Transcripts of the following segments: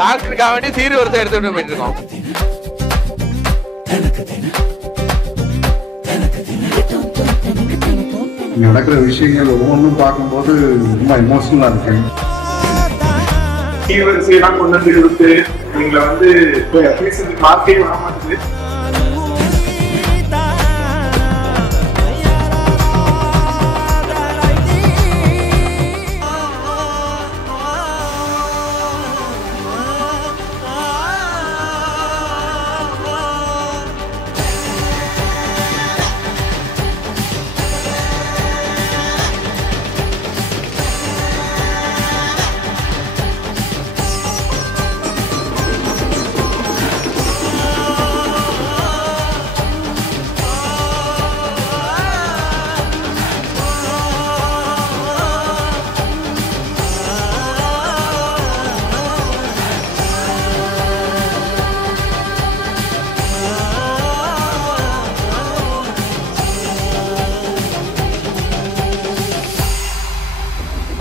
டாக்டருக்காக வேண்டி சீர்வரிசை எடுத்துட்டு போயிட்டு இருக்கோம். நடக்கிற விஷயங்கள் ஒவ்வொன்றும் பார்க்கும்போது ரொம்ப எமோஷனலா இருக்கு. சீர்வரிசையெல்லாம் கொண்டு வந்து கொடுத்து நீங்களை வந்து பேசுறதுக்கு வார்த்தையே வர மாட்டேங்குது.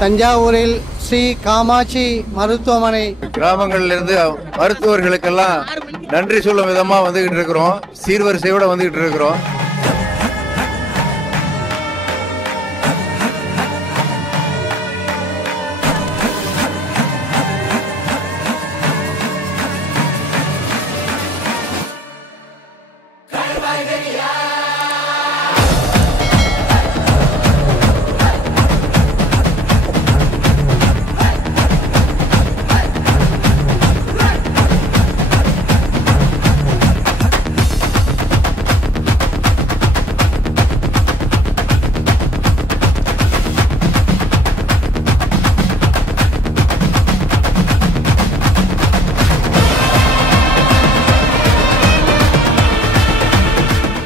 தஞ்சாவூரில் ஸ்ரீ காமாட்சி மருத்துவமனை கிராமங்களிலிருந்து மருத்துவர்களுக்கெல்லாம் நன்றி சொல்லும் விதமா வந்துகிட்டு இருக்கிறோம். சீர்வரிசையோட வந்துகிட்டு இருக்கிறோம்.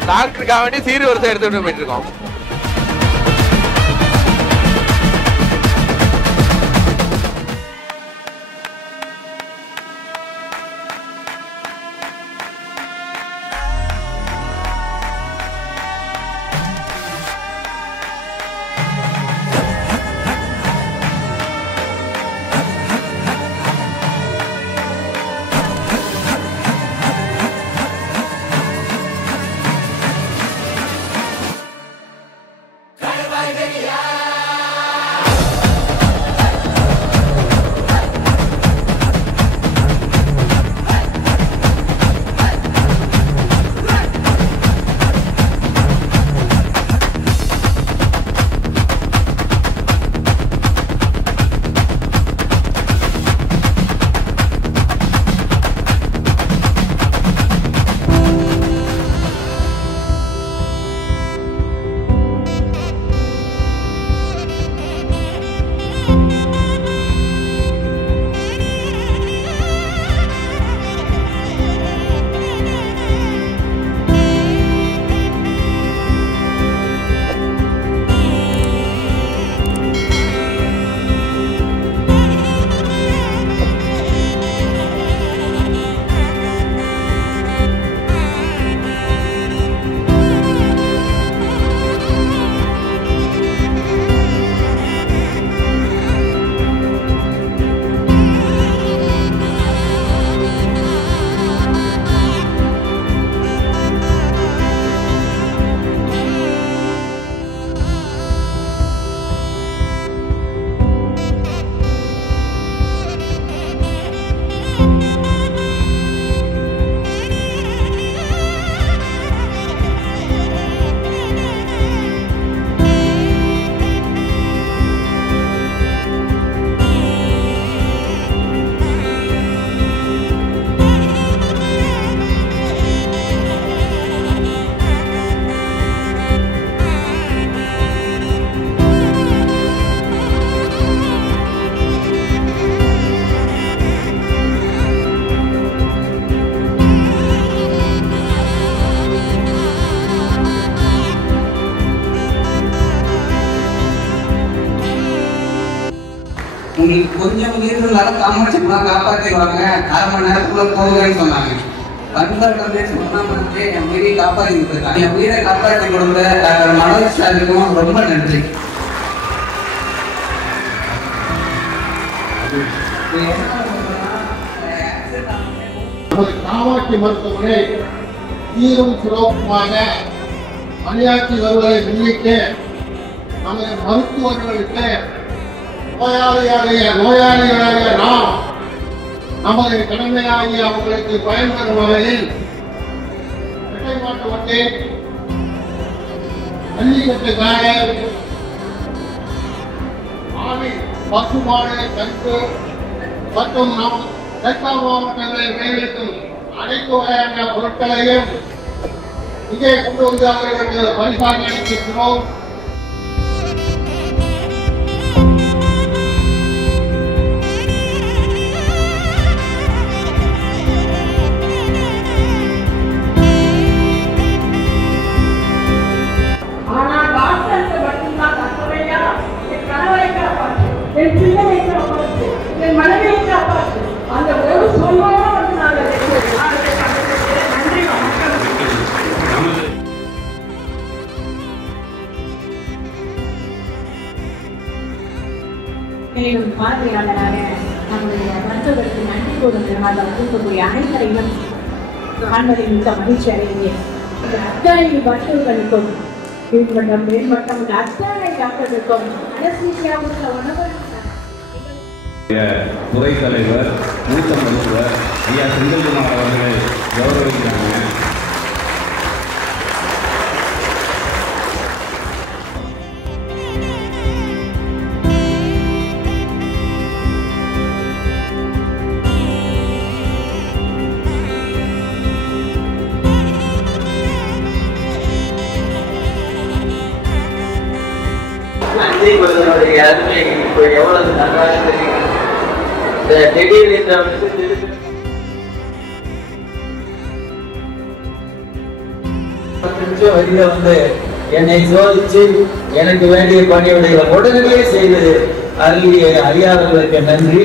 டாக்டருக்காக வேண்டி சீர்வரிசை எடுத்துட்டு போயிட்டு இருக்கோம். உங்களுக்கு கொஞ்சம் உயிர்களால் காமாட்சிமா காப்பாற்றிடுவாங்க, அரை மணி நேரத்துக்குள்ள போகுதுன்னு சொன்னாங்க. பண்பாட்டு சொன்னாங்க என் உயிரை காப்பாற்றி கொடுத்துருக்காங்க. என் உயிரை காப்பாற்றி கொடுத்த டாக்டர் மனோஜ் சாருக்கும் ரொம்ப நன்றி. என்ன நமது காமாட்சி மருத்துவமனை சீரும் சிறப்புமாக பணியாற்றி வருவதை முன்னிட்டு நமது மருத்துவர்களுக்கு நோயாளிகளாகிய நாம் நமது கடமையாகி அவங்களுக்கு பயன்பெறும் வகையில் மாட்டு வண்டி ஜல்லிக்கட்டுக்காக ஆவி பசுமாடு கன்று மற்றும் நம் டெல்டா மாவட்டங்களில் விளைவிக்கும் அனைத்து வகையான பொருட்களையும் இங்கே கொண்டு வந்து அவர்களுக்கு பரிசாக அளித்திருக்கிறோம். மேலும் பார்வையாளராக நம்முடைய மருத்துவர்களுக்கு நன்றி கூறும் விதமாக வந்திருக்கக்கூடிய அனைவரையும் காண்பதை மிக்க மகிழ்ச்சி அடைகிறேன். அத்தனை மருத்துவர்களுக்கும் கீழ்மட்டம் மேல்மட்டம் அத்தனை டாக்டர்களுக்கும் அனஸ்தீசியாவுள்ள உணவு துறை தலைவர் மூத்த மருத்துவர் ஐயா செந்தில்குமார் அவர்கள் கௌரவிக்கிறாங்க. நன்றி கொடுத்தனுடைய அருமை இப்போ எவ்வளவு நன்றாக தெரியும். இந்த திடீர் என்ற வழியில வந்து என்னை சோதிச்சு எனக்கு வேண்டிய பணியுடைய உடனடியே செய்து அருளிய அறியாதவர்களுக்கு நன்றி.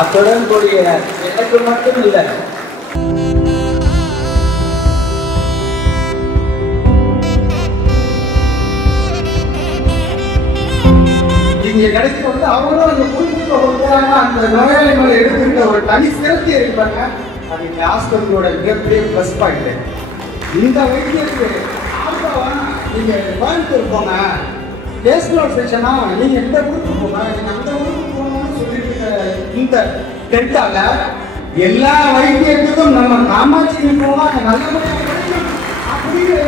அத்துடன் கூடிய எனக்கு மட்டும் இல்லை, இங்க கிடைச்சி வந்து அவங்களும் அந்த குறிப்பிட்ட கொடுக்குறாங்க. அந்த நோயாளி மேல எடுத்துக்கிட்ட ஒரு தனி சிறப்பு இருப்பாங்க. அது இந்த ஹாஸ்பிட்டலோட மிகப்பெரிய பிளஸ் பாயிண்ட். இந்த வைத்தியத்துக்கு நீங்க கோயம்புத்தூர் போங்க, பேஸ்லோட் செக்ஷனா நீங்க இந்த ஊருக்கு போங்க, நீங்க அந்த ஊருக்கு போகணும்னு சொல்லிட்டு இந்த டெல்டால எல்லா வைத்தியத்துக்கும் நம்ம காமாட்சி போனா நல்லபடியாக அப்படிங்கிற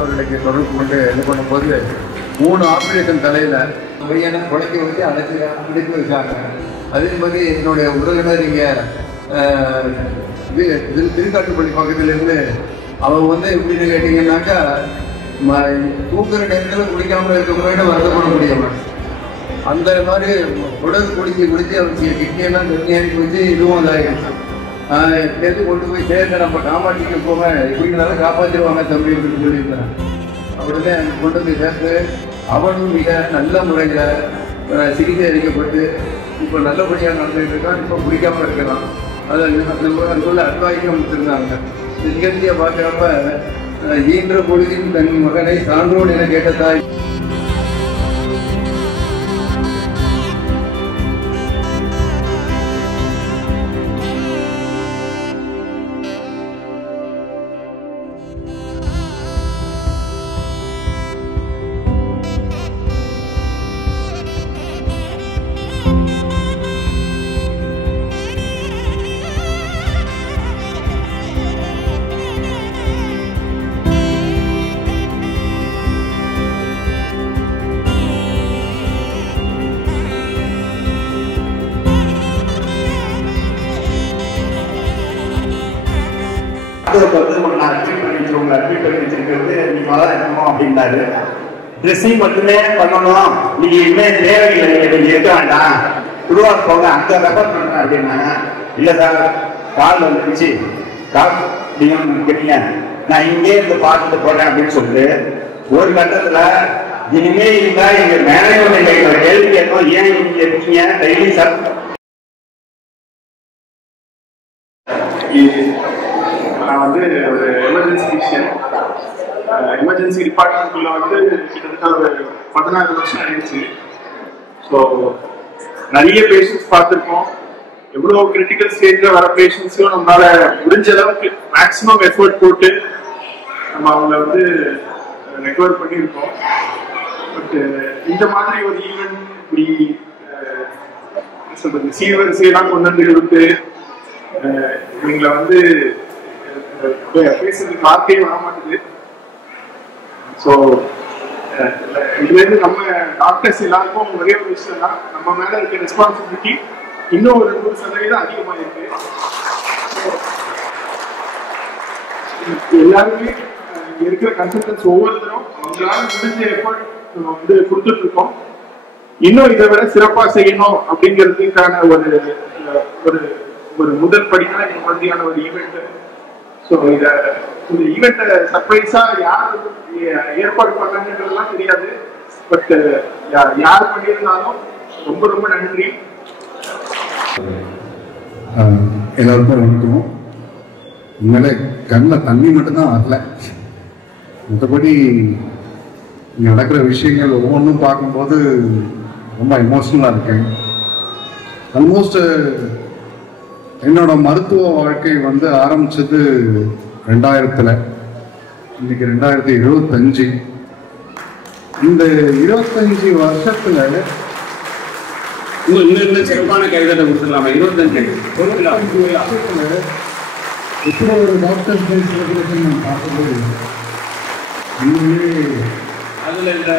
அவர்களுக்கு தொடர்பு கொண்டு இது பண்ணும்போது 3 ஆபரேஷன் தலையில பையனை குழைக்க வச்சு அடைச்சி வச்சாங்க. அதே மாதிரி என்னுடைய உறவினர் இங்கே திருக்காட்டுப்பள்ளி பக்கத்துல இருந்து அவங்க வந்து எப்படின்னு கேட்டீங்கன்னாக்கா தூக்குற நேரத்தில் குடிக்காம இருக்க முன்னாடி வருத்தப்பட முடியாம அந்த மாதிரி உடல் குடிச்சு அவங்க கிட்னியெல்லாம் தண்ணி அனுப்பி வச்சு இதுவும் இதாகிடுச்சு. எடுத்து கொண்டு போய் சேர்ந்து நம்ம காமாட்சிக்கு போக இப்படினால காப்பாற்றிடுவாங்க தம்பி அப்படின்னு சொல்லியிருந்தேன். அப்படியே கொண்டு போய் சேர்ந்து அவனும் மிக நல்ல முறையில் சிகிச்சை அளிக்கப்பட்டு இப்போ நல்லபடியாக நடந்துகிட்டு இருக்கான். இப்போ குடிக்காமல் இருக்கலாம். அதை அதுக்குள்ள அட்வாய்க்கும் கொடுத்துருந்தாங்க. இந்த நிகழ்ச்சியை பார்க்குறப்ப ஈன்ற பொழுதின் தன் மகனை சான்றோடு என கேட்ட தாய் அப்படின்னாரு. ட்ரெஸ்ஸிங் மட்டுமே பண்ணணும், நீங்க இனிமே தேவையில்லை, நீங்க இருக்க வேண்டாம், திருவாரூர் போங்க, அங்க ரெஃபர் பண்றேன் அப்படின்னாங்க. இல்ல சார், கால் வந்துருச்சு, கால் நீங்க கேட்டீங்க, நான் இங்கே இருந்து பார்த்துட்டு போறேன் அப்படின்னு சொல்லிட்டு ஒரு கட்டத்துல இனிமே இருந்தா எங்க மேனேஜர் கேள்வி கேட்கும், ஏன் இங்க இருக்கீங்க டெய்லி சார். நான் வந்து ஒரு எமர்ஜென்சி மிஷன் எமர்ஜென்சி டிபார்ட்மெண்ட்குள்ள வந்து கிட்டத்தட்ட ஒரு 16 வருஷம் ஆயிடுச்சு. ஸோ நிறைய பேஷண்ட்ஸ் பார்த்துருக்கோம். எவ்வளோ கிரிட்டிக்கல் ஸ்டேஜில் வர பேஷண்ட்ஸையும் நம்மளால முடிஞ்ச அளவுக்கு மேக்ஸிமம் எஃபர்ட் போட்டு நம்ம அவங்கள வந்து ரெக்கவர் பண்ணியிருக்கோம். பட் இந்த மாதிரி ஒரு ஈவெண்ட் இப்படி சொல்றது சீர்வரிசையெல்லாம் கொண்டு வந்து கொடுத்து இவங்களை வந்து பேசுறதுக்கு வார்த்தையே வர மாட்டேங்குது. ஸோ இதுலேருந்து நம்ம டாக்டர்ஸ் எல்லாருக்கும் ஒரே ஒரு விஷயம் தான், நம்ம மேல இருக்க ரெஸ்பான்சிபிலிட்டி இன்னும் ஒரு 100% அதிகமாக இருக்கு. எல்லாருமே இருக்கிற கன்சல்டன்ஸ் ஒவ்வொருத்தரும் அவங்களால முடிஞ்ச எஃபர்ட் நம்ம வந்து கொடுத்துட்டு இருக்கோம். இன்னும் இதை விட சிறப்பா செய்யணும் அப்படிங்கிறதுக்கான ஒரு ஒரு முதல் படிதான் இந்த மாதிரியான ஒரு ஈவெண்ட். ஸோ இந்த ஈவெண்ட்டை சர்ப்ரைஸா யார் ஏற்பாடு பண்ணாங்கன்றதுலாம் தெரியாது. பட் யார் பண்ணியிருந்தாலும் ரொம்ப ரொம்ப நன்றி. எல்லாருக்கும் வணக்கம். உண்மையிலே கண்ணில் தண்ணி மட்டும்தான் வரல. மற்றபடி இங்கே நடக்கிற விஷயங்கள் ஒவ்வொன்றும் பார்க்கும்போது ரொம்ப எமோஷ்னலாக இருக்கேன். ஆல்மோஸ்ட் என்னோட மருத்துவ வாழ்க்கை வந்து ஆரம்பிச்சது 2000. இன்னைக்கு 2025. இந்த 25 வருஷத்துல இன்னும் சிறப்பான கைதட்டை கொடுத்துடலாமா? 25 வருஷத்துல இப்படி ஒரு டாக்டர் செலிப்ரேஷன் நான் பார்க்கும்போது அதுல இந்த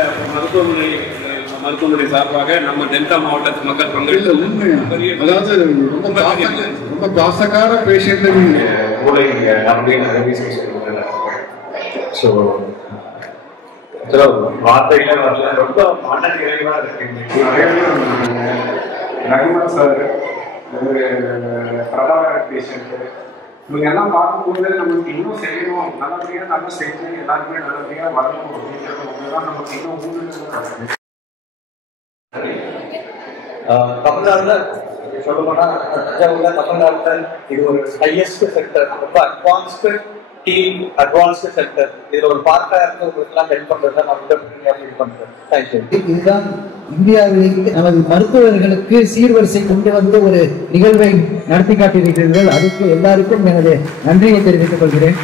மருத்துவமனை சார்பாக நம்ம டெல்டா மாவட்டத்து மக்கள் பங்களிப்பு. அதாவது ரொம்ப பாசக்கார பேஷண்ட் வார்த்தைகள் ரொம்ப மன நிறைவா இருக்கு. ரகுமார் சார், ஒரு பிரபாகர் பேஷண்ட், இவங்க எல்லாம் பார்க்கும்போது நமக்கு இன்னும் செய்யணும், நல்லபடியாக நல்லா செய்யணும், எல்லாருமே நல்லபடியாக வரணும் அப்படிங்கிறது ஒன்றுதான் நமக்கு இன்னும் ஊழல். தமிழ்நாடுல சொல்லணும்னா தஞ்சாவூர்ல தமிழ்நாடுல இது ஒரு ஹையஸ்ட் செக்டர், ரொம்ப அட்வான்ஸ்டு டீம், அட்வான்ஸ்டு செக்டர். இதுல ஒரு பார்ட்டா இருக்கிறவங்களுக்குலாம் ஹெல்ப் பண்றது தான் நம்ம ஃபீல் பண்றோம். தேங்க்யூ. இதுதான் இந்தியாவில் நமது மருத்துவர்களுக்கு சீர்வரிசை கொண்டு வந்து ஒரு நிகழ்வை நடத்தி காட்டியிருக்கிறீர்கள். அதுக்கு எல்லாருக்கும் எனது நன்றியை தெரிவித்துக் கொள்கிறேன்.